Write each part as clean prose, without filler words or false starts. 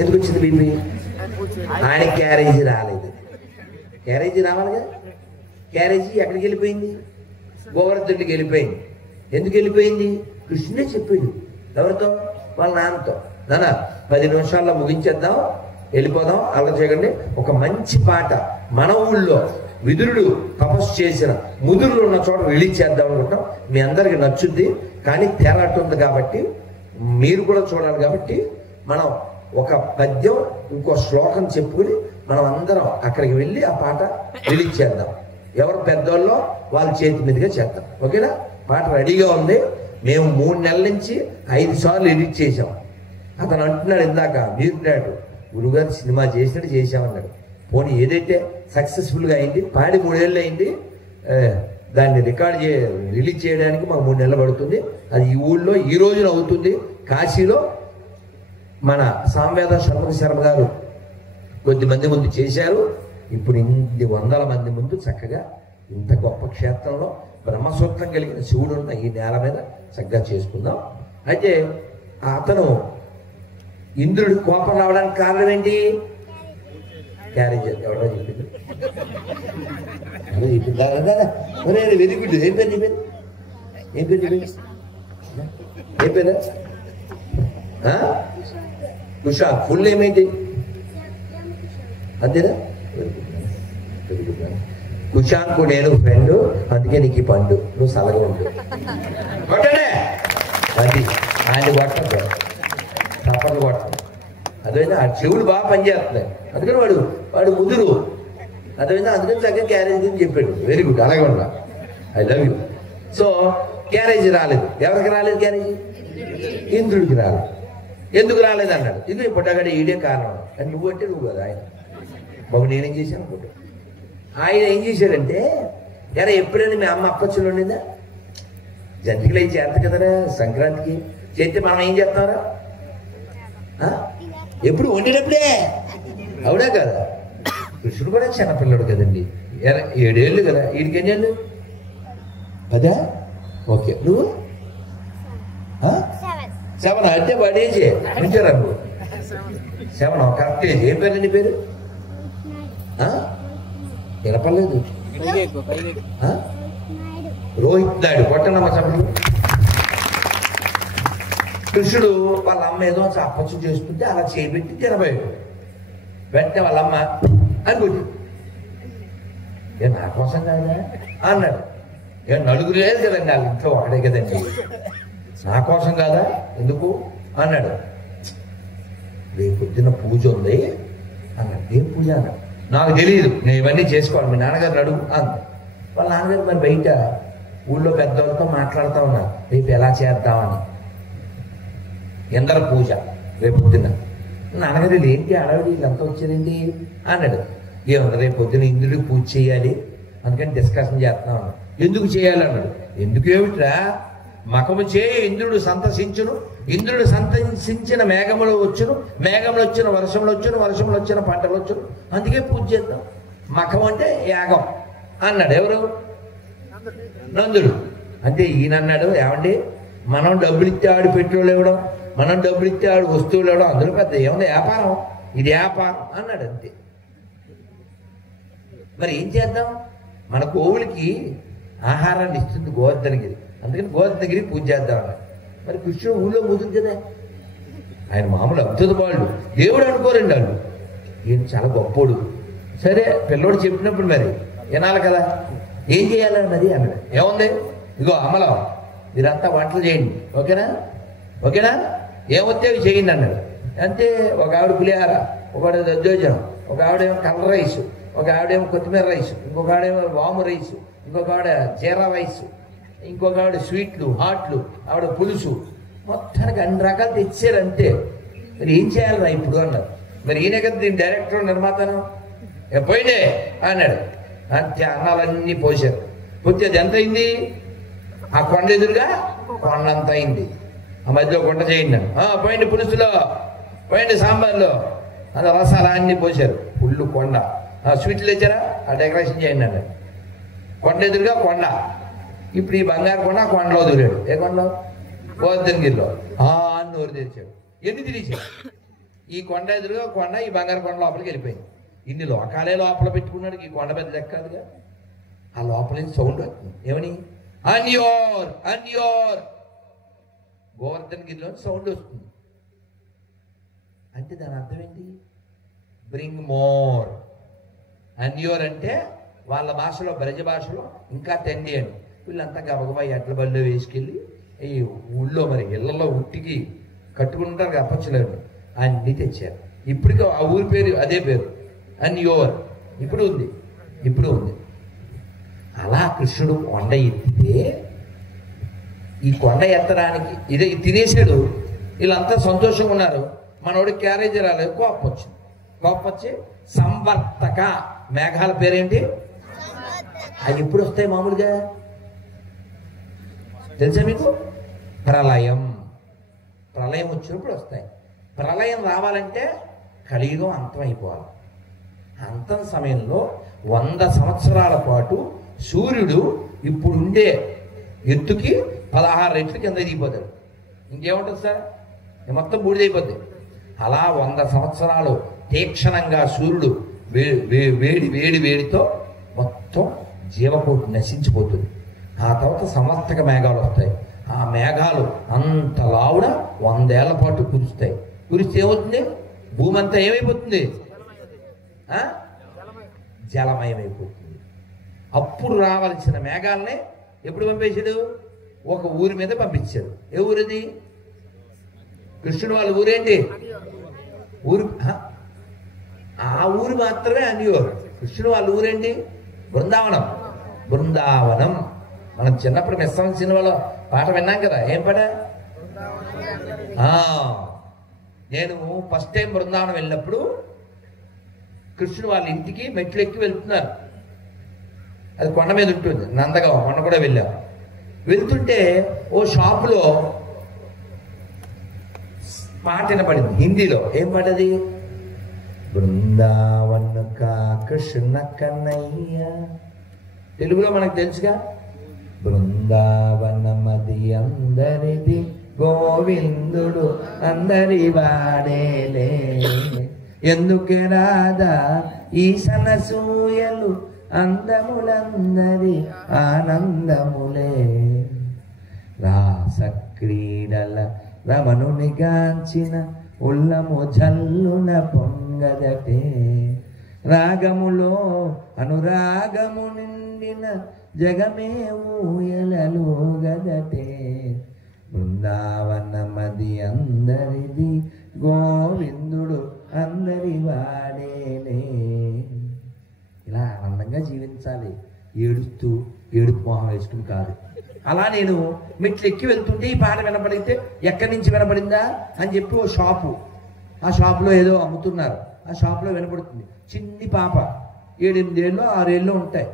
ఎందుకు వచ్చింది బీపీ? ఆయన క్యారేజీ రాలేదు. క్యారేజీ రావాలిగా. క్యారేజీ ఎక్కడికి వెళ్ళిపోయింది? గోవర్ధనుడికి వెళ్ళిపోయింది. ఎందుకు వెళ్ళిపోయింది? కృష్ణుడే చెప్పాడు. ఎవరితో? వాళ్ళ నాన్నతో. నాన్న 10 నిమిషాల్లో ముగించేద్దాం, వెళ్ళిపోదాం, అలా చేయకండి. ఒక మంచి పాట మన ఊళ్ళో విదురుడు తపస్సు చేసిన ముదురులు ఉన్న చోట రిలీజ్ చేద్దాం అనుకుంటాం. మీ అందరికి నచ్చుద్ది, కానీ తెర అట్టుంది కాబట్టి మీరు కూడా చూడాలి కాబట్టి మనం ఒక పద్యం ఇంకో శ్లోకం చెప్పుకుని మనం అందరం అక్కడికి వెళ్ళి ఆ పాట రిలీజ్ చేద్దాం. ఎవరు పెద్దోళ్ళో వాళ్ళ చేతి మీదుగా చేద్దాం. ఓకేనా? పాట రెడీగా ఉంది. మేము 3 నెలల నుంచి 5 సార్లు ఎడిట్ చేసాం. అతను అంటున్నాడు ఇందాక, మీరు గురుగారు సినిమా చేసినట్టు చేసామన్నాడు. పోనీ ఏదైతే సక్సెస్ఫుల్గా అయింది, పాడి 3 ఏళ్ళు అయింది, దాన్ని రిలీజ్ చేయడానికి మాకు 3 నెలలు పడుతుంది. అది ఈ ఊళ్ళో ఈ రోజున అవుతుంది. కాశీలో మన సామవేద శర్మ గారు కొద్దిమంది ముందు చేశారు. ఇప్పుడు ఇన్ని 100 మంది ముందు చక్కగా ఇంత గొప్ప క్షేత్రంలో బ్రహ్మసూత్రం కలిగిన శివుడు ఉన్న ఈ నేల మీద చక్కగా చేసుకుందాం. అయితే అతను ఇంద్రుడి కోపం రావడానికి కారణం ఏంటి? క్యారేజ్ ఎవరో చెప్పింది. Very good. ఏం పేరు? ఏం పేరు? కుషా. ఫుల్ ఏమైంది? అంతేనా? కుషాంకు నేను ఫ్రెండ్, అందుకే నీకు ఈ పండు, నువ్వు సలగా ఉండు. కొట్టనే అది ఆయన కొట్టదు, తప్పని కొట్టదు. అదేవిధంగా ఆ చెవులు బాగా పనిచేస్తున్నాయి. అందుకని వాడు ముదురు. అదేవిధంగా అందుకని చక్కగా క్యారేజ్ అని చెప్పాడు. Very good. అలాగే ఉండా. I love you. So carriage రాలేదు. ఎవరికి రాలేదు క్యారేజీ? ఇంద్రుడికి రాలేదు. ఎందుకు రాలేదు అన్నాడు. ఇది పుట్టగానే ఈడే కారణం అని. నువ్వు అంటే నువ్వు కదా ఆయన. బాబు నేనేం చేశాను అనుకుంటా. ఆయన ఏం చేశాడంటే, ఎరా ఎప్పుడైనా మీ అమ్మ అప్పచ్చులు ఉండిందా? జంతికలు అయి చేస్తా కదరా సంక్రాంతికి. చేస్తే మనం ఏం చేస్తారా? ఎప్పుడు వండినప్పుడే. అవునా కదా? కృష్ణుడు కూడా చిన్నపిల్లడు కదండి. 7 ఏళ్ళు కదా. వీడికి ఎన్ని ఏళ్ళు? 10? ఓకే. నువ్వు 7 అంటే వాడు ఏజీ ఉంచారా? నువ్వు 7 కరెక్ట్ ఏజ్. ఏం పేరు నీ పేరు? వినపడలేదు. రోహిత్ నాయుడు. కొట్టనమ్మ సభ్యులు. కృష్ణుడు వాళ్ళ అమ్మ ఏదో అప్పచ్చు చేస్తుంటే అలా చేపెట్టి తినబోయాడు. వెంటనే వాళ్ళ అమ్మ అనుకుంది, ఏ నా కోసం కాదా అన్నాడు. ఏ నలుగురు లేదు కదండి వాళ్ళ ఇంట్లో, ఒకడే కదండి. నా కోసం కాదా? ఎందుకు అన్నాడు. రేపు పొద్దున్న పూజ ఉంది అన్నాడు. ఏం పూజ అన్నాడు. నాకు తెలియదు, నేను ఇవన్నీ చేసుకోవాలి, మీ నాన్నగారిని అడుగు అంది. వాళ్ళ నాన్నగారు మరి బయట ఊళ్ళో పెద్దవాళ్ళతో మాట్లాడుతూ ఉన్నారు, రేపు ఎలా చేద్దామని. ఇంద్ర పూజ రేపు పొద్దున్న. నాన్నగారు ఏంటి అడవిడి వీళ్ళంతా వచ్చారండి అన్నాడు. ఏమన్నా రేపు పొద్దున్న ఇంద్రుడికి పూజ చేయాలి, అందుకని డిస్కషన్ చేస్తున్నాం అన్నాడు. ఎందుకు చేయాలి అన్నాడు. ఎందుకు ఏమిట్రా, మకము చేయి ఇంద్రుడు సంతసించును, ఇంద్రుడు సంతసించిన మేఘములు వచ్చును, మేఘములు వచ్చిన వర్షములు వచ్చును, వర్షములు వచ్చిన పంటలు వచ్చును, అందుకే పూజ చేద్దాం. మకం అంటే యాగం అన్నాడు. ఎవరు? నందుడు. అంటే ఈయన అన్నాడు, ఏమండి మనం డబ్బులు ఇస్తే ఆడు పెట్రోల్ ఇవ్వడం, మనం డబ్బులు ఇస్తే ఆడు వస్తువులు ఇవ్వడం, అందులో పెద్ద ఏమన్నా వ్యాపారం, ఇది వ్యాపారం అన్నాడు. అంతే. మరి ఏం చేద్దాం? మన గోవులకి ఆహారాన్ని ఇస్తుంది గోవర్ధనగిరి, అందుకని గోవర్ధనగిరి పూజ చేద్దాం అన్నాడు. మరి కృష్ణుడు ఊళ్ళో ముదురు కదా, ఆయన మామూలు అద్భుత వాళ్ళు, దేవుడు అనుకోరండి వాళ్ళు. ఈయన చాలా గొప్పోడు. సరే పిల్లోడు చెప్పినప్పుడు మరి వినాలి కదా, ఏం చేయాలని మరి అన్నాడు. ఏముంది, ఇగో అమలం మీరంతా వంటలు చేయండి, ఓకేనా ఓకేనా, ఏమొస్తే అవి చేయండి అన్నాడు. అంతే. ఒక ఆవిడ పులిహార, ఒకడు దద్దోజనం, ఒక ఆవిడేమో కలర్ రైస్, ఒక ఆవిడేమో కొత్తిమీర రైస్, ఇంకొక ఆవిడేమో వాము రైస్, ఇంకొక ఆవిడ జీరా రైస్, ఇంకొక ఆవిడ స్వీట్లు హాట్లు, ఆవిడ పులుసు, మొత్తానికి అన్ని రకాలు తెచ్చారు. అంతే. మరి ఏం చేయాలరా ఇప్పుడు అన్నారు. మరి ఈయన కదా దీని డైరెక్టర్ నిర్మాతను. పోయినే అన్నాడు. అంతే. అన్నాలన్నీ పోసారు. పోతే అది ఎంత అయింది? ఆ కొండ ఎదురుగా కొండంత అయింది. ఆ మధ్యలో కొండ చేయండి అన్నాడు. పోయింది పులుసులో, పోయింది సాంబార్లో, అది రసాలు అన్నీ పోసారు. పుల్లు కొండ. స్వీట్లు తెచ్చారా, ఆ డెకరేషన్ చేయండి అన్నాడు. కొండ ఎదురుగా కొండ. ఇప్పుడు ఈ బంగారు కొండ కొండలో దూరాడు. ఏ కొండలో? గోవర్ధనగిరిలో. నోరు తెరిచాడు. ఎన్ని తిరిచాడు? ఈ కొండ ఎదురుగా కొండ, ఈ బంగారు కొండ లోపలికి వెళ్ళిపోయింది. ఇన్ని లోకాలే లోపల పెట్టుకున్నాడు, ఈ కొండ పెద్ద దక్కాదుగా. ఆ లోపల నుంచి సౌండ్ వస్తుంది, ఏమని? అన్యోర్ అన్యోర్. గోవర్ధన్ గిరిలో సౌండ్ వస్తుంది. అంటే దాని అర్థం ఏంటి? Bring more. అన్యోర్ అంటే వాళ్ళ భాషలో, బ్రజ భాషలో ఇంకా తెండి అని. వీళ్ళంతా గబగబా ఎడ్ల బళ్ళు వేసుకెళ్ళి ఈ ఊళ్ళో మరి ఇళ్లలో ఉట్టికి కట్టుకుంటారు అప్పచ్చలేరు, అన్నీ తెచ్చారు. ఇప్పటికీ ఆ ఊరి పేరు అదే పేరు, అన్యోర్. ఇప్పుడు ఉంది, ఇప్పుడు ఉంది. అలా కృష్ణుడు కొండ ఎత్తితే, ఈ కొండ ఎత్తడానికి ఇదే తినేసాడు. వీళ్ళంతా సంతోషంగా ఉన్నారు. మనోడికి క్యారేజీ రాలేదు, కోపం వచ్చింది. కోపం వచ్చి సంవర్తక, మేఘాల పేరేంటి? అవి ఎప్పుడు వస్తాయి మామూలుగా తెలుసా మీకు? ప్రళయం. ప్రళయం వచ్చినప్పుడు వస్తాయి. ప్రళయం రావాలంటే కలియుగం అంతం అయిపోవాలి. అంతం సమయంలో 100 సంవత్సరాల పాటు సూర్యుడు ఇప్పుడుండే ఎత్తుకి 16 రెట్లు కింద దిగిపోతాడు. ఇంకేముంటుంది సార్? మొత్తం బూడిదైపోద్ది. అలా 100 సంవత్సరాలు తీక్షణంగా సూర్యుడు వేడితో మొత్తం జీవకోటి నశించిపోతుంది. ఆ తర్వాత సమర్థక మేఘాలు వస్తాయి. ఆ మేఘాలు అంత లావున 100 ఏళ్ల పాటు కురుస్తాయి. కురిస్తే ఏమవుతుంది? భూమి అంతా ఏమైపోతుంది? జలమయమైపోతుంది. అప్పుడు రావాల్సిన మేఘాలనే ఎప్పుడు పంపేశాడు? ఒక ఊరి మీద పంపించాడు. ఏ ఊరిది? కృష్ణుడు వాళ్ళ ఊరేంటి? ఊరు. ఆ ఊరు మాత్రమే అన్యోర్. కృష్ణుడు వాళ్ళ ఊరేంటి? బృందావనం. బృందావనం. మనం చిన్నప్పుడు మిస్సం సినిమాలో పాట విన్నాం కదా. ఏం పాట? నేను ఫస్ట్ టైం బృందావనం వెళ్ళినప్పుడు కృష్ణుడు వాళ్ళ ఇంటికి మెట్లు ఎక్కి వెళ్తున్నారు. అది కొండ మీద ఉంటుంది, నందగాం. మొన్న కూడా వెళ్ళాం. వెళ్తుంటే ఓ షాపులో పాట వినపడింది హిందీలో. ఏం పాటది? బృందావన్ కా కృష్ణ కన్నయ్య. తెలుగులో మనకు తెలుసుగా. బృందావనమది అందరిది, గోవిందుడు అందరి వాడేలే. ఎందుకే రాదా ఈశన సూయలు, అందములందరి ఆనందములే. రాస క్రీడల రమణునిగాంచిన ఉల్లము జల్లున పొంగదటే. రాగములో అనురాగము నిండిన జగమే ఊయలలుగదటే. బృందావనమది అందరిది, గోవిందుడు అందరి వాడేలే. ఇలా ఆనందంగా జీవించాలి, ఏడుస్తూ ఏడుపు మొహం వేసుకుని కాదు. అలా నేను మెట్లు ఎక్కి వెళ్తుంటే ఈ పాట వినపడితే ఎక్కడి నుంచి వినపడిందా అని చెప్పి ఓ షాపు, ఆ షాపులో ఏదో అమ్ముతున్నారు. ఆ షాపులో వినపడుతుంది. చిన్ని పాప 7-8 ఏళ్ళు 6 ఏళ్ళు ఉంటాయి.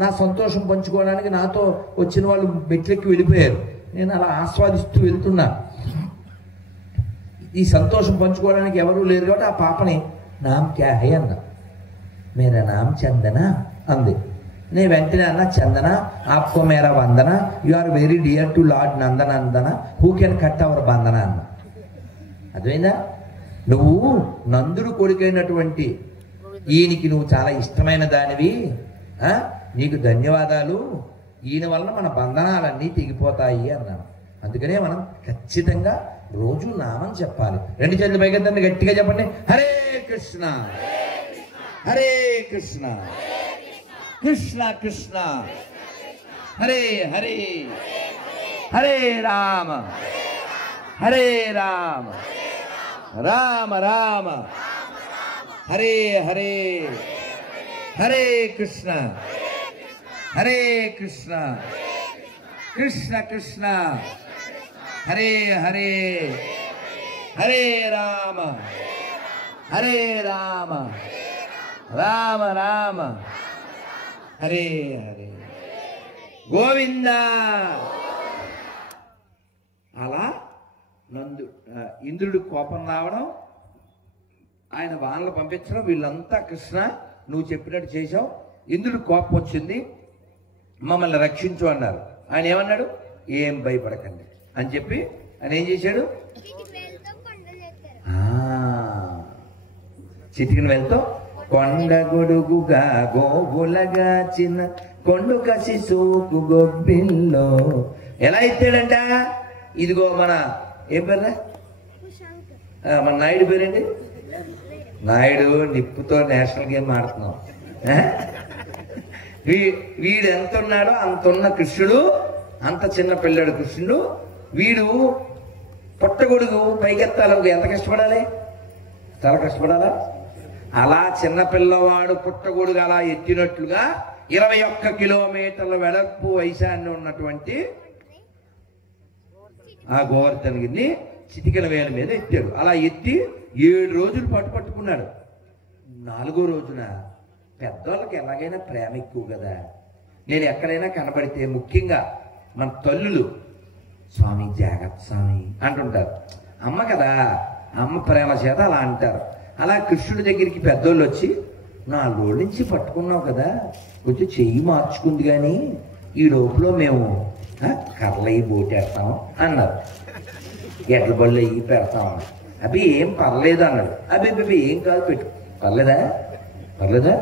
నా సంతోషం పంచుకోవడానికి నాతో వచ్చిన వాళ్ళు మెట్లెక్కి వెళ్ళిపోయారు. నేను అలా ఆస్వాదిస్తూ వెళ్తున్నా. ఈ సంతోషం పంచుకోవడానికి ఎవరూ లేరు కాబట్టి ఆ పాపని నామ్ క్యా హై అన్నా. మేరా నామ్ చందనా అంది. నేను వెంటనే అన్నా, చందన ఆప్కో మేరా వందన, you are very dear to Lord Nandanandana, who can cut our బంధన అన్న. అర్థమైందా? నువ్వు నందుడు కొడుకైనటువంటి ఈయనకి నువ్వు చాలా ఇష్టమైన దానివి, నీకు ధన్యవాదాలు, ఈయన వలన మన బంధనాలన్నీ తెగిపోతాయి అన్నాను. అందుకనే మనం ఖచ్చితంగా రోజు నామం చెప్పాలి. 2 చేతులు పైకెత్తండి, గట్టిగా చెప్పండి. హరే కృష్ణ హరే కృష్ణ కృష్ణ కృష్ణ హరే హరే హరే రామ హరే రామ రామ రామ హరే హరే హరే కృష్ణ హరే కృష్ణ కృష్ణ కృష్ణ హరే హరే హరే రామ హరే రామ రామ రామ హరే హరే గోవింద. అలా ఇంద్రుడు కోపం రావడం, ఆయన వానలు పంపించడం, వీళ్ళంతా కృష్ణ నువ్వు చెప్పినట్టు చేశావు, ఇంద్రుడు కోపం వచ్చింది, మమ్మల్ని రక్షించు అన్నారు. ఆయన ఏమన్నాడు? ఏం భయపడకండి అని చెప్పి ఆయన ఏం చేశాడు? చిటికిన వెళ్తూ కొండ గొడుగుగా గోగులగా చిన్న కొండు కసి సోకు గొబ్బిల్లో ఎలా ఎత్తాడంట. ఇదిగో మన ఏం పేరు మన నాయుడు పేరేంటి? నాయుడు నిప్పుతో నేషనల్ గేమ్ ఆడుతున్నాం. వీడు ఎంత ఉన్నాడో అంత ఉన్న కృష్ణుడు, అంత చిన్న పిల్లాడు కృష్ణుడు. వీడు పుట్టగొడుగు పైకెత్తాలకు ఎంత కష్టపడాలి? చాలా కష్టపడాలా? అలా చిన్న పిల్లవాడు పుట్టగొడుగు అలా ఎత్తినట్లుగా 21 కిలోమీటర్ల వెడల్పు వైశాన్యం ఉన్నటువంటి ఆ గోవర్ధనగిరిని చిటికెన వేల మీద ఎత్తాడు. అలా ఎత్తి 7 రోజులు పట్టుకున్నాడు. 4వ రోజున పెద్దవాళ్ళకి ఎలాగైనా ప్రేమ ఎక్కువ కదా. నేను ఎక్కడైనా కనబడితే ముఖ్యంగా మన తల్లులు స్వామి జాగ్రత్త స్వామి అంటుంటారు. అమ్మ కదా, అమ్మ ప్రేమ చేత అలా అంటారు. అలా కృష్ణుడి దగ్గరికి పెద్దోళ్ళు వచ్చి 4 రోజుల నుంచి పట్టుకున్నావు కదా, కొంచెం చెయ్యి మార్చుకుంది కానీ ఈ లోపల మేము కర్రలయ్యి బోటేస్తాం అన్నారు. ఎడ్ల బళ్ళు అయ్యి పెడతాం. అవి ఏం పర్లేదు అన్నాడు. అవి ఏం కాదు, పెట్టు. పర్లేదా? పర్లేదా?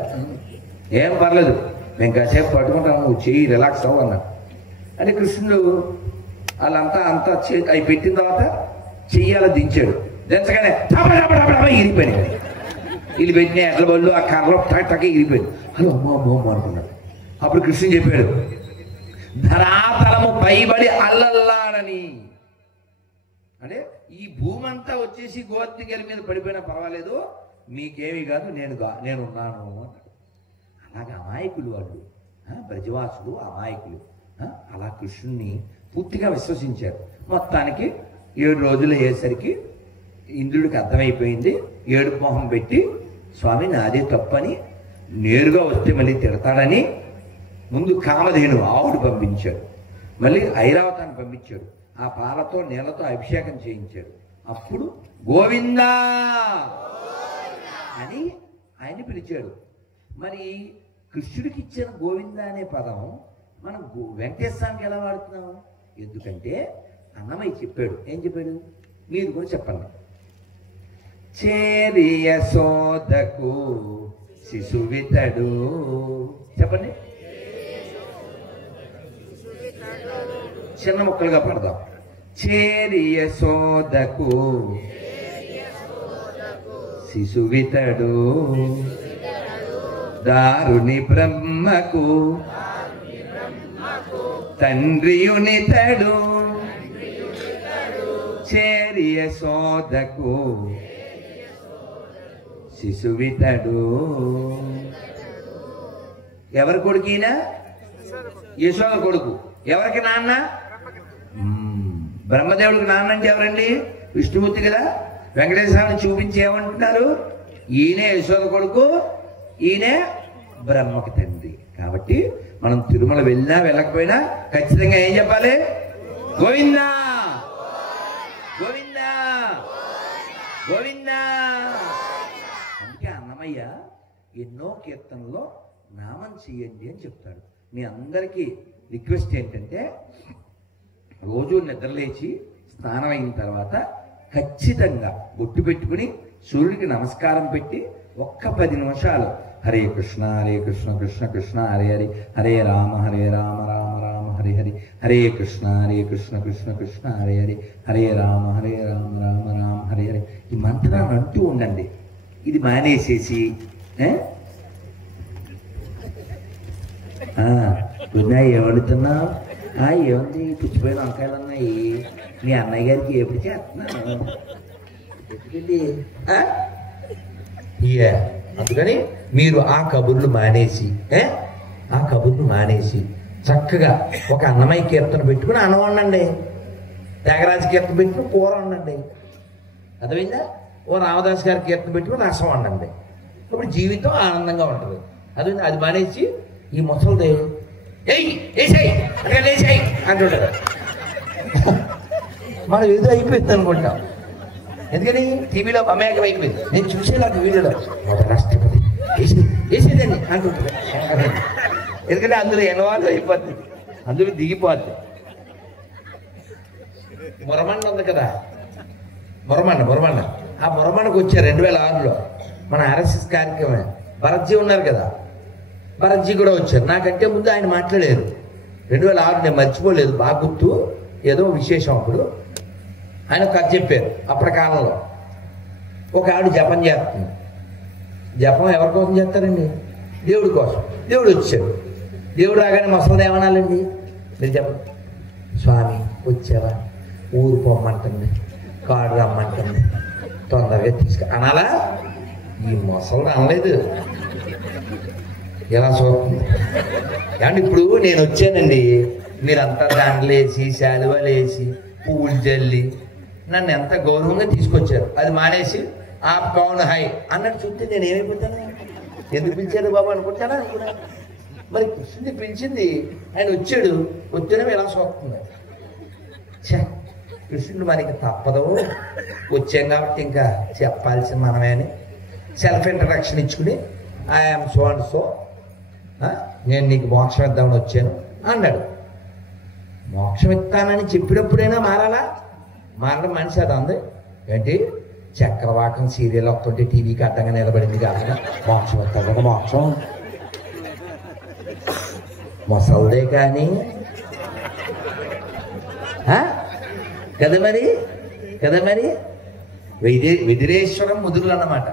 ఏం పర్లేదు, మేము కాసేపు పట్టుకుంటాము, నువ్వు చెయ్యి రిలాక్స్ అవ్వు అన్నాడు. అంటే కృష్ణుడు వాళ్ళంతా అవి పెట్టిన తర్వాత చెయ్యాల దించాడు. దించగానే ఇరిపోయాడు. వీళ్ళు పెట్టిన ఎడ్ల బళ్ళు ఆ కర్రలో టక్ ఇరిపోయాడు. హలో అమ్మో అమ్మో అమ్మో అనుకున్నాడు. అప్పుడు కృష్ణుడు చెప్పాడు, ధరాతలము పైబడి అల్లల్లాడని. అంటే ఈ భూమి అంతా వచ్చేసి గోవర్ధనగిరి మీద పడిపోయినా పర్వాలేదు, మీకేమీ కాదు, నేనున్నాను అన్నాడు. అలాగే అమాయకులు వాళ్ళు, బ్రజవాసులు అమాయకులు. అలా కృష్ణుణ్ణి పూర్తిగా విశ్వసించారు. మొత్తానికి 7 రోజులు అయ్యేసరికి ఇంద్రుడికి అర్థమైపోయింది. ఏడుపు మొహం పెట్టి స్వామి నాదే తప్పని, నేరుగా వస్తే మళ్ళీ తిడతాడని ముందు కామధేను ఆవుడు పంపించాడు. మళ్ళీ ఐరావతాన్ని పంపించాడు. ఆ పాలతో నీళ్లతో అభిషేకం చేయించాడు. అప్పుడు గోవిందా అని ఆయన్ని పిలిచాడు. మరి కృష్ణుడికి ఇచ్చిన గోవిందా అనే పదం మనం వెంకటేశ్వరానికి ఎలా వాడుతున్నాము? ఎందుకంటే అన్నమయ్య చెప్పాడు. ఏం చెప్పాడు? మీరు కూడా చెప్పండి. చేరియ సోదకు శిశువితడు. చెప్పండి, చిన్న ముక్కలుగా పడదాం. చేరియ సోదకు శిశువితడు, దారుని బ్రహ్మకు తండ్రియునితడు. చేరియ సోదకు శిశువితడు. ఎవరి కొడుకైనా? యశోద కొడుకు. ఎవరికి నాన్న? బ్రహ్మదేవుడికి నాన్న అంటే ఎవరండి? విష్ణుమూర్తి కదా. వెంకటేశ్వరాన్ని చూపించి ఏమంటున్నారు? ఈయనే యశోద కొడుకు, ఈయనే బ్రహ్మకి తండ్రి. కాబట్టి మనం తిరుమల వెళ్ళినా వెళ్ళకపోయినా ఖచ్చితంగా ఏం చెప్పాలి? గోవిందా గోవిందా గోవిందా. అందుకే అన్నమయ్య ఎన్నో కీర్తనలో నామం చెయ్యండి అని చెప్తాడు. మీ అందరికీ రిక్వెస్ట్ ఏంటంటే, రోజు నిద్రలేచి స్నానం అయిన తర్వాత ఖచ్చితంగా బొట్టు పెట్టుకుని సూర్యుడికి నమస్కారం పెట్టి ఒక్క 10 నిమిషాలు హరే కృష్ణ కృష్ణ కృష్ణ హరే హరి, హరే రామ రామ రామ హరే హరి, హరే కృష్ణ కృష్ణ కృష్ణ హరే హరి, హరే రామ రామ రామ హరే హరి. ఈ మంత్రాన్ని అంటూ ఉండండి. ఇది మానేసేసి ఏమడుతున్నావు? ఏముంది, పుచ్చిపోయిన వంకాయలు ఉన్నాయి, మీ అన్నయ్య గారికి ఎప్పుడు చేస్తున్నాను. అందుకని మీరు ఆ కబుర్లు మానేసి చక్కగా ఒక అన్నమయ్య కీర్తన పెట్టుకుని అన్నం వండండి, త్యాగరాజు కీర్తన పెట్టుకుని కూర వండండి, అర్థమైందా? ఓ రామదాస్ గారి కీర్తన పెట్టుకుని రసం వండండి. ఇప్పుడు జీవితం ఆనందంగా ఉంటుంది. అది మానేసి ఈ ముసలిది అంటుంటారు. మనం ఏదో అయిపోయింది అనుకుంటాం. ఎందుకని టీవీలో అమాయకం అయిపోయింది. నేను చూసేలాంటి వీడియోలో రాష్ట్రపతి వేసేదండి అంటుంటారు. ఎందుకంటే అందులో ఎన్వాల్వ్ అయిపోద్ది, అందులో దిగిపోద్ది. మురమండ ఉంది కదా, మురమండ. ఆ మురమండకు వచ్చారు 2006లో. మన ఆర్ఎస్ఎస్ కార్యక్రమం. భరత్జీ ఉన్నారు కదా, భరత్జీ కూడా వచ్చారు. నాకంటే ముందు ఆయన మాట్లాడారు. 2006 నేను మర్చిపోలేదు, బాగా గుర్తు. ఏదో విశేషం అప్పుడు ఆయన కథ చెప్పారు. అప్పటి కాలంలో ఒక ఆవిడ జపం చేస్తుంది. జపం ఎవరి కోసం చేస్తారండి? దేవుడి కోసం. దేవుడు వచ్చాడు. దేవుడు రాగానే ముసలిది ఏమనాలండి? మీరు చెప్పండి. స్వామి వచ్చావా, ఊరు పొమ్మంటుంది, కాడు రమ్మంటుంది, తొందరగా తీసుకు అనాలా? ఈ ముసలిది అనలేదు. ఎలా చూస్తుంది అంటే ఇప్పుడు నేను వచ్చానండి, మీరంతా దండలు వేసి శాలువలు వేసి పువ్వులు జల్లి నన్ను ఎంత గౌరవంగా తీసుకొచ్చారు. అది మానేసి ఆ కౌన్ హై అన్నట్టు చూస్తే నేను ఏమైపోతాను? ఎందుకు పిలిచారు బాబు అనుకుంటానా? మరి కృష్ణుని పిలిచింది ఆయన, వచ్చాడు. వచ్చేనే ఎలా చూస్తుంది. కృష్ణుడు మనకి తప్పదు, వచ్చాం కాబట్టి ఇంకా చెప్పాల్సిన మనమే అని సెల్ఫ్ ఇంట్రడక్షన్ ఇచ్చుకుని ఐఎమ్ సో అండ్ సో, నేను నీకు మోక్షం ఇద్దామని వచ్చాను అన్నాడు. మోక్షం ఇస్తానని చెప్పినప్పుడైనా మారాలా? మారడం మనిషి అది అంది ఏంటి? చక్రవాకం సీరియల్ వస్తుంటే టీవీకి అడ్డంగా నిలబడింది కాకుండా మోక్షం వస్తా కదా, మోక్షం మొసల్దే కానీ కదా మరి, కదా మరి. విదిరేశ్వరం ముదురులు అన్నమాట.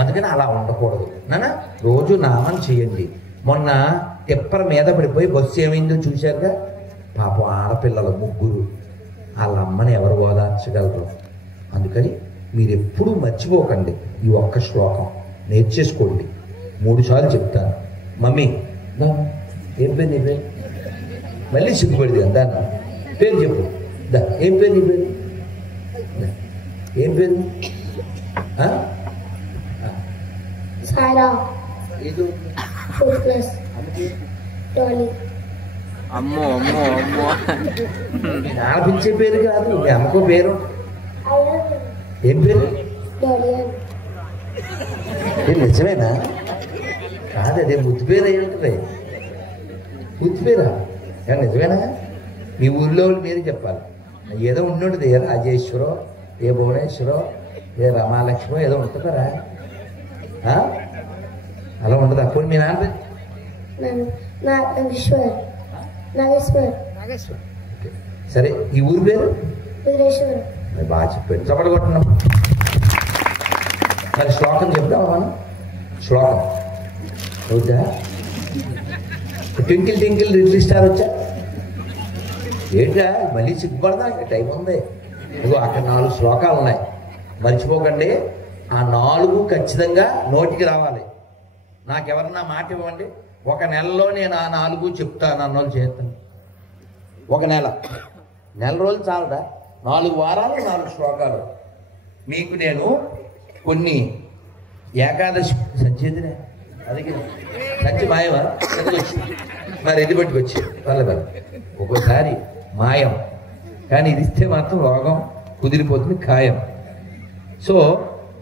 అందుకని అలా ఉండకూడదు నాన్న. రోజు నామం చేయండి. మొన్న తిప్పర్ మీద పడిపోయి బస్సు ఏమైందో చూశారుగా. పాపం ఆడపిల్లలు 3, వాళ్ళ అమ్మని ఎవరు ఓదార్చగలరు? అందుకని మీరు ఎప్పుడూ మర్చిపోకండి. ఈ ఒక్క శ్లోకం నేర్చేసుకోండి. 3 సార్లు చెప్తాను. మమ్మీ ఏం పేరు నీ పేరు? మళ్ళీ సిగ్గుపడింది దాన్ని. పేరు చెప్పు. ఏం పేరు నీ పేరు? ఏం పేరు? ఆలపించే పేరు కాదు, మీ అమ్మకో పేరు. ఏం పేరు? నిజమేనా? కాదు, అదే ముద్దు పేరు అయి ఉంటుంది. ముద్దు పేరా? నిజమేనా? మీ ఊళ్ళో మీరు చెప్పాలి. ఏదో ఉండుంటుంది, ఏ రాజేశ్వరో, ఏ భువనేశ్వరో, ఏ రమాలక్ష్మో ఏదో ఉంటుందరా. అలా ఉండదు. అప్పుడు మీ నాన్న సరే. ఈ ఊరి పేరు బాగా చెప్పాడు. చప్పట్లు కొట్టున్నాం. మరి శ్లోకం చెప్తావా మనం? శ్లోకం వద్దా? ట్వింకిల్ ట్వింకిల్ లిటిల్ స్టార్ వచ్చా ఏంటా? మళ్ళీ సిగ్గుపడదా? ఇంకా టైం ఉంది. ఇదిగో అక్కడ 4 శ్లోకాలు ఉన్నాయి, మర్చిపోకండి. ఆ 4 ఖచ్చితంగా నోటికి రావాలి. నాకెవరన్నా మాట ఇవ్వండి, 1 నెలలో నేను ఆ 4 చెప్తాను అన్నోళ్ళు చేస్తాను. 1 నెల, నెల రోజులు చాలదా? 4 వారాలు 4 శ్లోకాలు. మీకు నేను కొన్ని ఏకాదశి సంచేదినే అది సంచి మాయమా వచ్చి మరి ఇది పట్టుకొచ్చి పర్లేదు. ఒక్కోసారి మాయం, కానీ ఇది ఇస్తే మాత్రం రోగం కుదిరిపోతుంది ఖాయం. సో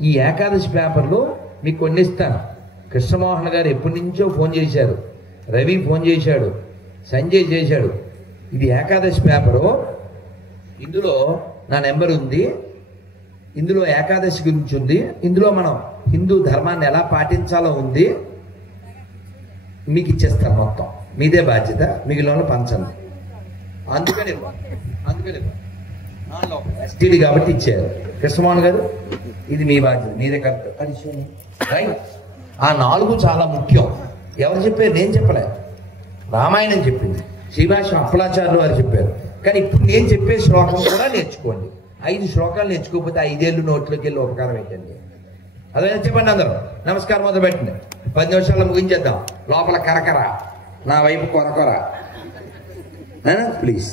ఈ ఏకాదశి పేపర్లో మీకు కొన్ని ఇస్తాను. కృష్ణమోహన్ గారు ఎప్పటి నుంచో ఫోన్ చేశారు, రవి ఫోన్ చేశాడు, సంజయ్ చేశాడు. ఇది ఏకాదశి పేపరు. ఇందులో నా నెంబర్ ఉంది. ఇందులో ఏకాదశి గురించి ఉంది. ఇందులో మనం హిందూ ధర్మాన్ని ఎలా పాటించాలో ఉంది. మీకు ఇచ్చేస్తాను మొత్తం, మీదే బాధ్యత. మిగిలిన పంచండి. అందుకని ఎస్టీడీ కాబట్టి ఇచ్చారు కృష్ణమోహన్ గారు. ఇది మీ బాధ్యత, మీదే కరెక్ట్. రైట్. ఆ 4 చాలా ముఖ్యం. ఎవరు చెప్పారు? నేను చెప్పలే, రామాయణం చెప్పింది. శ్రీభాష్యం అప్పలాచార్యులు వారు చెప్పారు. కానీ ఇప్పుడు నేను చెప్పే శ్లోకం కూడా నేర్చుకోండి. 5 శ్లోకాలు నేర్చుకోకపోతే 5 ఏళ్ళు నోట్లోకి వెళ్ళి ఉపకారం ఏంటండి? అదే చెప్పండి అందరూ. నమస్కారం మొదలు పెట్టండి. 10 నిమిషాల్లో ముగించేద్దాం. లోపల కరకర, నా వైపు కొరకొర. ప్లీజ్.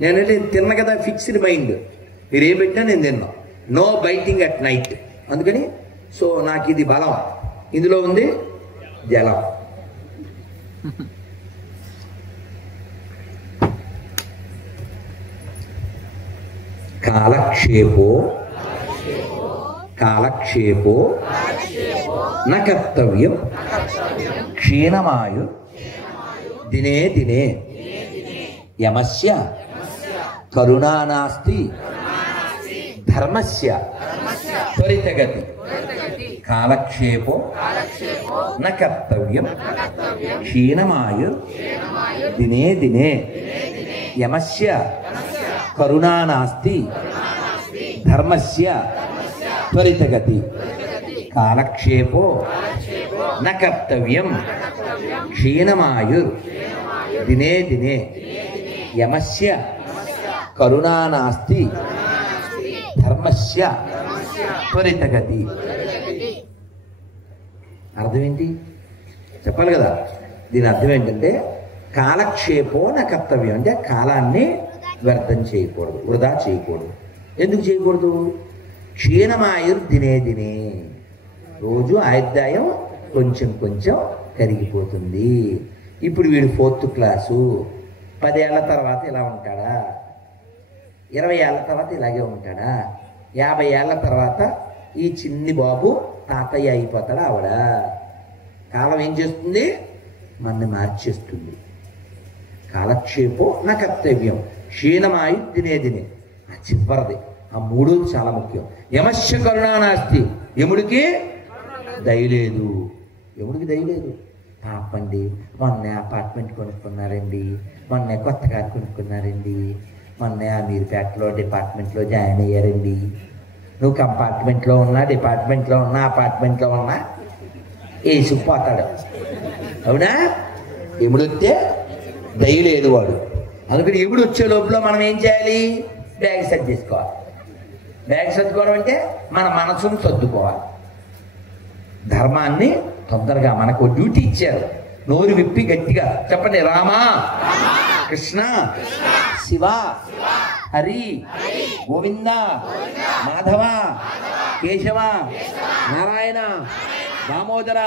నేనంటే తిన్న కదా, ఫిక్స్డ్ మైండ్. మీరు ఏం పెట్టినా నేను తిన్నా. No biting at night. అందుకని సో నాకు ఇది బలం. ఇందులో ఉంది జలం. కాలక్షేపో కాలక్షేపో న కర్తవ్యం క్షీణమాయు దినే దినే యమస్య కరుణా నాస్తి ధర్మస్య త్వరితగతి. కాలక్షేపో న కర్తవ్యం క్షీణమాయు దినే దినే యమస్య కరుణా నాస్తి ధర్మస్య త్వరితగతి. కాలక్షేపో న కర్తవ్యం క్షీణమాయు దినే దినే యమస్య కరుణా నాస్తి ధర్మస్య త్వరితగతి. అర్థం ఏంటి చెప్పాలి కదా. దీని అర్థం ఏంటంటే కాలక్షేపో నా కర్తవ్యం అంటే కాలాన్ని వ్యర్థం చేయకూడదు, వృధా చేయకూడదు. ఎందుకు చేయకూడదు? క్షీణమాయుర్ దినే దినే, రోజు ఆయుర్దాయం కొంచెం కొంచెం కరిగిపోతుంది. ఇప్పుడు వీడు 4th క్లాసు, 10 ఏళ్ల తర్వాత ఇలా ఉంటాడా, 20 ఏళ్ల తర్వాత ఇలాగే ఉంటాడా, 50 ఏళ్ల తర్వాత ఈ చిన్ని బాబు తాతయ్య అయిపోతాడా ఆవిడ. కాలం ఏం చేస్తుంది? మనని మార్చేస్తుంది. కాలక్షేపో నా కర్తవ్యం క్షీణమాయు దినే దినే. ఆ చివరిది, ఆ 3 చాలా ముఖ్యం. యమస్య కరుణా నాస్తి, యముడికి దయలేదు. యముడికి దయలేదు. పాపండి, మొన్న అపార్ట్మెంట్ కొనుక్కున్నారండి, మొన్న కొత్త కారు కొనుక్కున్నారండి, మొన్న అమీర్పేటలో డిపార్ట్మెంట్లో జాయిన్ అయ్యారండి. నువ్వు కంపార్ట్మెంట్లో ఉన్నా, డిపార్ట్మెంట్లో ఉన్నా, అపార్ట్మెంట్లో ఉన్నా వేసుకుపోతాడు. అవునా? ఎముడు వస్తే దయలేదు వాడు. అందుకని ఎముడు వచ్చే లోపల మనం ఏం చేయాలి? బ్యాగ్ సర్దేసుకోవాలి. బ్యాగ్ సర్దుకోవడం అంటే మన మనసును సర్దుకోవాలి. ధర్మాన్ని తొందరగా మనకు డ్యూటీ ఇచ్చారు. నోరు విప్పి గట్టిగా చెప్పండి, రామా కృష్ణ శివ హరి గోవింద మాధవ కేశవ నారాయణ దామోదర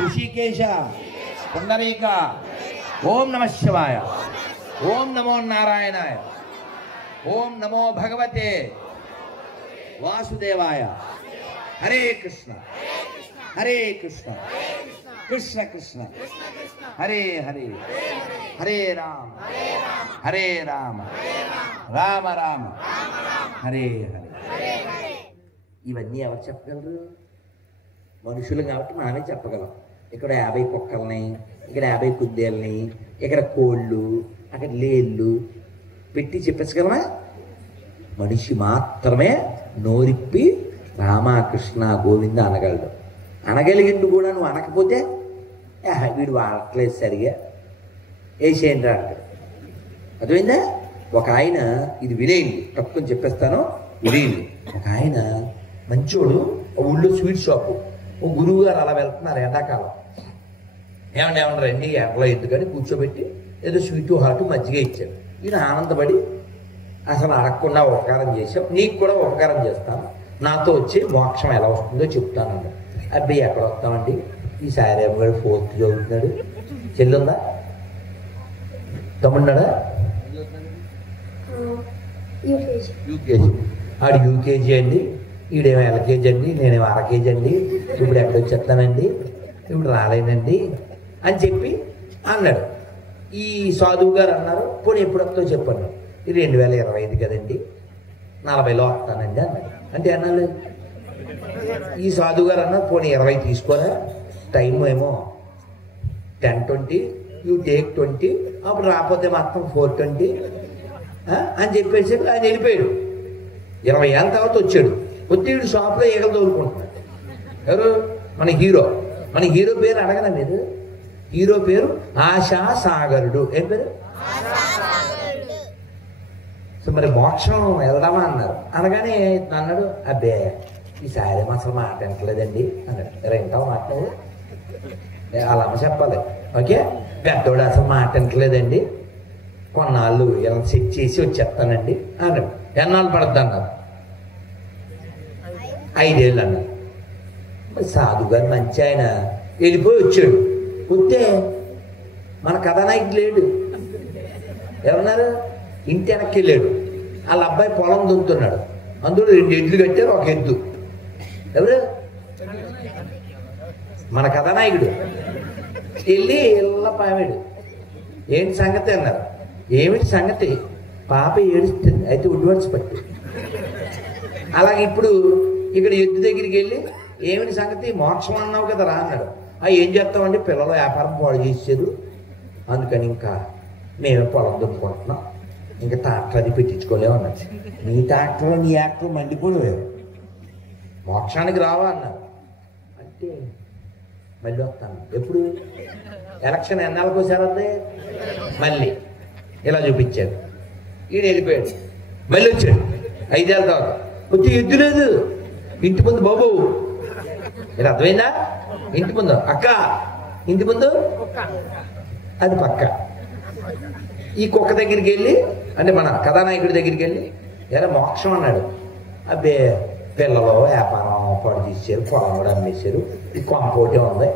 ఋషికేశ పుండరీక. ఓం నమ శివాయ, ఓం నమో నారాయణాయ, ఓం నమో భగవతే వాసుదేవాయ. హరే కృష్ణ హరే కృష్ణ కృష్ణ కృష్ణ హరే హరే, హరే రామ హరే రామ రామ రామ హరే హరే. ఇవన్నీ ఎవరు చెప్పగలరు? మనుషులు కాబట్టి మనమే చెప్పగలం. ఇక్కడ 50 కుక్కల్ని, ఇక్కడ 50 కుందేళ్ళని, ఇక్కడ కోళ్ళు, అక్కడ లేళ్ళు పెట్టి చెప్పేసగలమా? మనిషి మాత్రమే నోరిప్పి రామకృష్ణ గోవింద అనగలడు. అనగలిగిండు కూడా. నువ్వు అనకపోతే వీడు వాడట్లేదు సరిగా, వేసేయండి అంటాడు. అర్థమైందా? ఒక ఆయన, ఇది వినేయండి, తక్కువ చెప్పేస్తాను, వినేయండి. ఒక ఆయన మంచోడు, ఊళ్ళో స్వీట్ షాపు. ఓ గురువు గారు అలా వెళ్తున్నారు ఎండాకాలం. ఏమన్నా రండి ఎండలో ఎందుకని కూర్చోబెట్టి ఏదో స్వీటు హాటు మజ్జిగ ఇచ్చాడు. ఈయన ఆనందపడి, అసలు అడగకుండా ఉపకారం చేసావు, నీకు కూడా ఉపకారం చేస్తాను, నాతో వచ్చి మోక్షం ఎలా వస్తుందో చెప్తాను. అబ్బాయి ఎక్కడ వస్తామండి, ఈ సారేమ్మ గారు 4th చదువుతున్నాడు. చెల్లుందా? తమ్మున్నాడా? యూకేజీ. ఆడు యూకేజీ అండి, ఈడేమో LKG అండి, నేనేమో RKG అండి, ఇప్పుడు ఎక్కడ వచ్చేస్తానండి, ఇప్పుడు రాలేనండి అని చెప్పి అన్నాడు. ఈ సాధువు గారు అన్నారు, పోనీ ఎప్పుడు వస్తావు చెప్పాను. ఇది 2025 కదండి, 40లో వస్తానండి అన్నాడు. అంటే అన్నాడు. ఈ సాధువు గారు అన్నారు, పోనీ 20 తీసుకోరా, టైం ఏమో 10:20, యూ టేక్ 20, అప్పుడు రాకపోతే మాత్రం 4:20 అని చెప్పేసి ఆయన వెళ్ళిపోయాడు. 20 ఏళ్ళ తర్వాత వచ్చాడు. వచ్చి వీడు షాప్లో ఈగలు తోలుకుంటున్నాడు. ఎవరు? మన హీరో. మన హీరో పేరు అడగనా మీరు? హీరో పేరు ఆశా సాగరుడు. ఏం పేరు? సో మరి మోక్షం వెళ్దామా అన్నారు. అనగానే అన్నాడు, అబ్బే ఈసారి అసలు మాట వింటలేదండి అన్నాడు. వింటావు మాట్లాడు? అలా చెప్పాలి. ఓకే, పెద్దోడు అసలు మాట వింటలేదండి, కొన్నాళ్ళు ఇలా సెట్ చేసి వచ్చేస్తానండి అన్నాడు. ఎన్నాళ్ళు పడుద్ది అన్నారు? 5 ఏళ్ళు అన్నారు. సాధు గారు మంచి ఆయన వెళ్ళిపోయి వచ్చాడు. వస్తే మన కథానాయకుడు లేడు. ఎవరన్నారు? ఇంటి వెనక్కి వెళ్ళాడు. వాళ్ళ అబ్బాయి పొలం దున్నుతున్నాడు. అందులో 2 ఎడ్లు కట్టారు, ఒక ఎద్దు. ఎవరు? మన కథానాయకుడు. వెళ్ళి ఇళ్ళ పామాడు. ఏంటి సంగతి అన్నారు. ఏమిటి సంగతి? పాప ఏడుస్తుంది, అయితే ఉడ్వర్డ్స్ పట్టు. అలాగే ఇప్పుడు ఇక్కడ ఎద్దు దగ్గరికి వెళ్ళి ఏమిటి సంగతి, మోక్షం అన్నావు కదా రా అన్నాడు. ఏం చేస్తామండి, పిల్లలు వ్యాపారం పాడు చేసేది, అందుకని ఇంకా మేమే పొలం దున్నుకుంటున్నాం, ఇంకా ట్రాక్టర్ అది పెట్టించుకోలేము అన్నది. నీ ట్రాక్టర్ నీ యాక్టర్ మండిపోలేవు, మోక్షానికి రావా అన్నారు. అంటే మళ్ళీ వస్తాను. ఎప్పుడు ఎలక్షన్ ఎన్నాళ్ళకి వచ్చారంటే మళ్ళీ ఇలా చూపించారు. ఈయన వెళ్ళిపోయాడు, మళ్ళీ వచ్చాడు 5 ఏళ్ళ తర్వాత. వచ్చి ఎద్దు లేదు ఇంటి ముందు, బాబు మీరు అర్థమైందా, ఇంటి ముందు అక్క, ఇంటి ముందు అది పక్క. ఈ కుక్క దగ్గరికి వెళ్ళి, అంటే మన కథానాయకుడి దగ్గరికి వెళ్ళి, ఎలా మోక్షం అన్నాడు. అబ్బే పిల్లలు వ్యాపారం పాడు తీసారు, పొలం కూడా అమ్మేశారు, ఈ కొంపోటే ఉంది,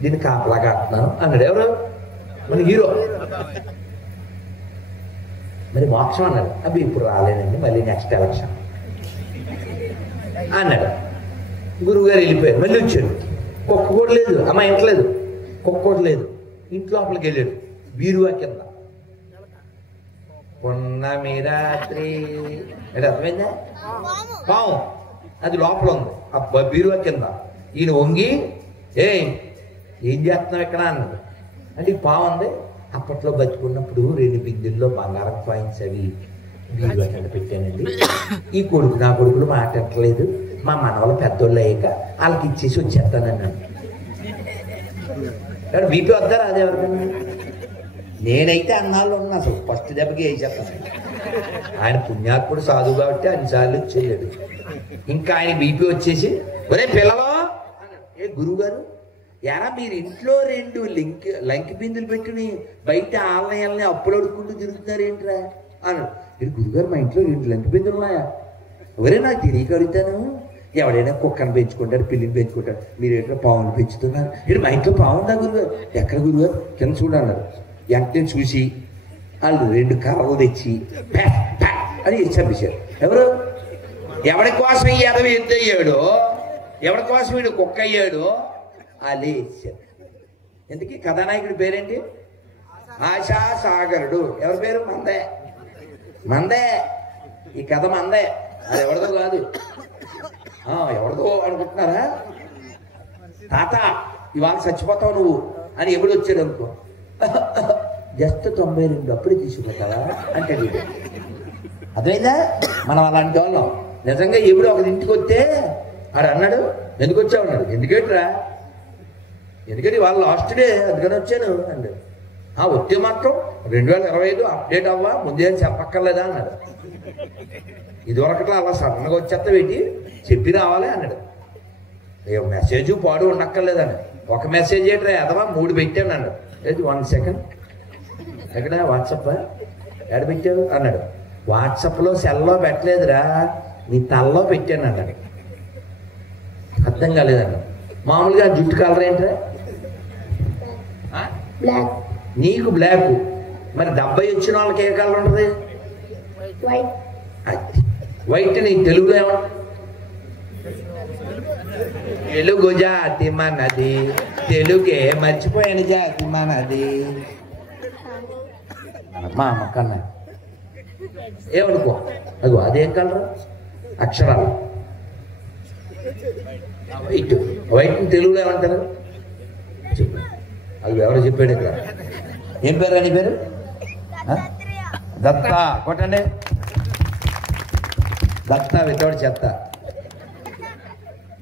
దీన్ని కాపలా కడుతున్నాను అన్నాడు. ఎవరు, మన హీరో. మరి మోక్షం అన్నాడు. అబ్బి ఇప్పుడు రాలేనండి, మళ్ళీ నెక్స్ట్ ఎలక్షన్ అన్నాడు. గురువుగారు వెళ్ళిపోయారు, మళ్ళీ వచ్చాడు. కుక్క కూడా లేదు, అమ్మ ఇంట్లేదు, కుక్క కూడా లేదు. ఇంటి లోపలికి వెళ్ళాడు, బీరువా కింద పున్నమి రాత్రి, అంటే అర్థమైందా, పాము అది లోపల ఉంది ఆ బీరువా కింద. ఈయన వంగి ఏం చేస్తున్నావు ఇక్కడ అన్నాడు. అంటే ఈ పాము ఉంది, అప్పట్లో బతుకున్నప్పుడు 2 బిందెల్లో బంగారం కాయిన్స్ అవి బీరువా కింద పెట్టానండి. ఈ కొడుకు నా కొడుకులు మాట్లాడట్లేదు, మా మనవలు పెద్దోళ్ళు అయ్యాక వాళ్ళకి ఇచ్చేసి వచ్చేస్తానన్నాడు. కానీ బీపీ వద్దారా అదే ఎవరికన్నా. నేనైతే అన్నాళ్ళు ఉన్నా, అసలు ఫస్ట్ దెబ్బకి వేసేస్తాను. ఆయన పుణ్యాత్ముడు సాధువు కాబట్టి అన్నిసార్లు వచ్చేయలేడు. ఇంకా ఆయన బీపీ వచ్చేసి, ఒరే పిల్లలు, ఏ గురువు గారు ఎరా మీరు ఇంట్లో 2 లంకి బిందులు పెట్టుకుని బయట ఆలయాలని అప్పులు అడుక్కుంటూ తిరుగుతున్నారు ఏంట్రా అన్నాడు. గురుగారు మా ఇంట్లో 2 లంకి బిందులు ఉన్నాయా? ఒరే నాకు తెలియక అడుగుతాను, ఎవడైనా కుక్కను పెంచుకుంటాడు, పిల్లిని పెంచుకుంటాడు, మీరు ఏంటో పావును పెంచుతున్నారు. మా ఇంట్లో పావు ఉందా గురుగారు? ఎక్కడ గురుగారు? కింద చూడన్నారు. వెంటనే చూసి వాళ్ళు 2 కర్రలు తెచ్చి అని చంపేశారు. ఎవరు, ఎవడి కోసం ఈ ఎదవ ఎద్దు అయ్యాడో, ఎవడి కోసం వీడు కుక్క అయ్యాడో వాళ్ళే ఇచ్చారు. ఎందుకు కథానాయకుడి పేరేంటి? ఆశాసాగరుడు. ఎవరి పేరు? మందే. ఈ కథ మందే, అది ఎవరిదో కాదు. ఎవరిదో అనుకుంటున్నారా? తాత ఇవాళ చచ్చిపోతావు నువ్వు అని ఎప్పుడు వచ్చాడు అనుకో, జస్ట్ 92 అప్పుడే తీసుకుపోతావా అంటే అదైందా. మనం అలాంటి వాళ్ళం. నిజంగా ఎప్పుడు ఒక ఇంటికి వస్తే ఆడు అన్నాడు, ఎందుకు వచ్చావు అన్నాడు. ఎందుకేట్రా? ఎందుకంటే వాళ్ళ లాస్ట్ డే అందుకని వచ్చాను అన్నాడు. వస్తే మాత్రం 2025 అప్డేట్ అవ్వా, ముందే చెప్పక్కర్లేదా అన్నాడు. ఇదివరకట్లా అలా సడన్గా వచ్చేస్తా పెట్టి చెప్పి రావాలి అన్నాడు. మెసేజ్ పాడు ఉండక్కర్లేదని. ఒక మెసేజ్ ఏంట్రా ఎదవా 3 పెట్టాను అన్నాడు. లేదు 1 సెకండ్, ఎక్కడ వాట్సాప్ ఎక్కడ పెట్టావు అన్నాడు. వాట్సాప్లో సెల్లో పెట్టలేదురా, నీ తల్లో పెట్టాను అన్నాడు. అర్థం కాలేదన్నాడు. మామూలుగా జుట్టు కలర్ ఏంట్రా? నీకు బ్లాక్, మరి 70 వచ్చిన వాళ్ళకి ఏ కలర్ ఉంటుంది? వైట్. నీ తెలుగులో ఏమన్నా? తెలుగు జాతి మనది, తెలుగే మర్చిపోయాను జాతి మనది. మా అమ్మ కన్నా ఏమనుకో, అదిగో అదేం కలరు? అక్షరాలు వైట్. వైట్ని తెలుగులో ఏమంటారు చెప్పు. అది ఎవరు చెప్పాడు ఇక్కడ? ఏం పేరు అని పేరు? దత్తా. కొట్టండి. దత్తా వితౌట్ చెత్త.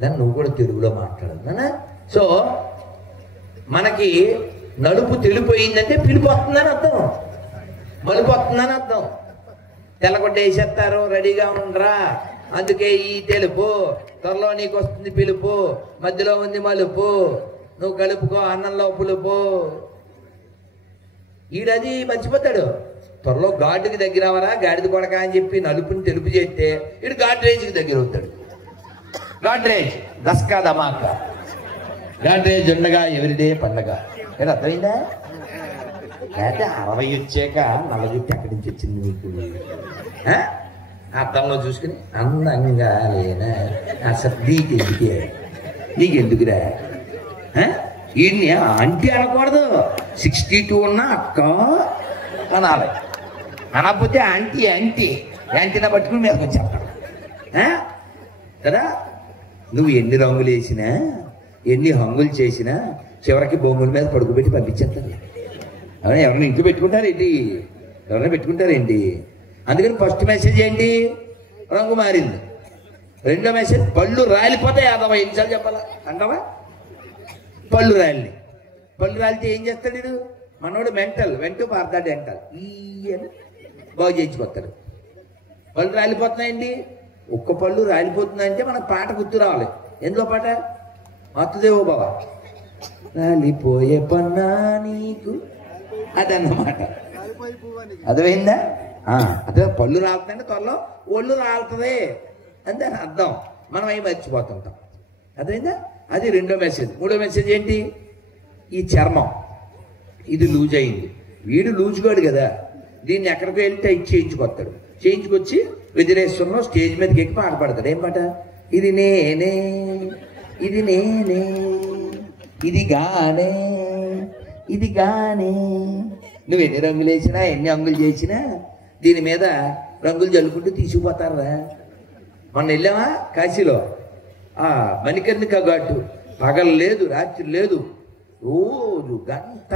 దాన్ని నువ్వు కూడా తెలుగులో మాట్లాడదు. సో మనకి నలుపు తెలిపోయిందంటే పిలుపు వస్తుందని అర్థం, మలుపు వస్తుందని అర్థం. తెల్లగొడ్డ వేసేస్తారు, రెడీగా ఉండరా, అందుకే ఈ తెలుపు. త్వరలో నీకు వస్తుంది పిలుపు, మధ్యలో ఉంది మలుపు, నువ్వు కలుపుకో అన్నంలో పులుపు. ఈడది మర్చిపోతాడు. త్వరలో ఘాటుకి దగ్గర అవరా గాడిద కొడక అని చెప్పి నలుపుని తెలుపు చేస్తే ఇటు గాడ్రేజ్కి దగ్గర అవుతాడు. గాడ్రేజ్ దస్కా ధమాకా, గాడ్రేజ్ ఉండగా ఎవరిడే పండగ. ఏదో అర్థమైందా? లేకపోతే 60 వచ్చాక నల్ల జుట్టు ఎక్కడి నుంచి వచ్చింది మీకు? అర్థంలో చూసుకుని అందంగా లేనా అసలు నీకెందుకురా? ఈయన్ని ఆంటీ అనకూడదు, 62 ఉన్నా అక్క అనాలి. అనకపోతే ఆంటీ యాంటీనా పట్టుకుని మీదకి వచ్చేస్తాడు కదా. నువ్వు ఎన్ని రంగులు వేసినా ఎన్ని హంగులు చేసినా చివరికి బొమ్మల మీద పడుకోబెట్టి పంపించేస్తుంది. అవునా? ఎవరైనా ఇంట్లో పెట్టుకుంటారేంటి? ఎవరైనా పెట్టుకుంటారేంటి? అందుకని ఫస్ట్ మెసేజ్ ఏంటి? రంగు మారింది. రెండో మెసేజ్ పళ్ళు రాలిపోతాయి. అదవా ఎన్నిసార్లు చెప్పాలా అంటావా? పళ్ళు రాలితే ఏం చేస్తాడు వీడు? మనోడు మెంటల్ పారదాడు ఎంటల్ ఈ అని బాగు చేయించుకొస్తాడు. పళ్ళు రాలిపోతున్నాయండి. ఒక్క పళ్ళు రాలిపోతుందంటే మనకు పాట గుర్తు రావాలి. ఎందులో పాట? మత్తుదేవో బావ రాలిపోయే పన్నా నీకు, అదన్నమాట. అర్థమైందా? అదే పళ్ళు రాలుతుందంటే త్వరలో ఒళ్ళు రాలుతుంది అంతే అర్థం. మనం అవి మర్చిపోతుంటాం. అర్థమైందా? అది రెండో మెసేజ్. మూడో మెసేజ్ ఏంటి? ఈ చర్మం ఇది లూజ్ అయింది. వీడు లూజుగాడు కదా, దీన్ని ఎక్కడికి వెళ్ళి టైట్ చేయించుకొస్తాడు. చేయించుకొచ్చి విజయేశ్వరంలో స్టేజ్ మీదకి ఎక్కి పాట పాడతాడు. ఏం పాట? ఇది నేనే ఇది గానే నువ్వు ఎన్ని రంగులు వేసినా ఎన్ని అంగులు చేసినా దీని మీద రంగులు జల్లుకుంటూ తీసుకుపోతారా. మొన్న వెళ్ళామా కాశీలో? మణికర్ణిక ఘాటు పగలు లేదు రాత్రి లేదు, రోజు గంట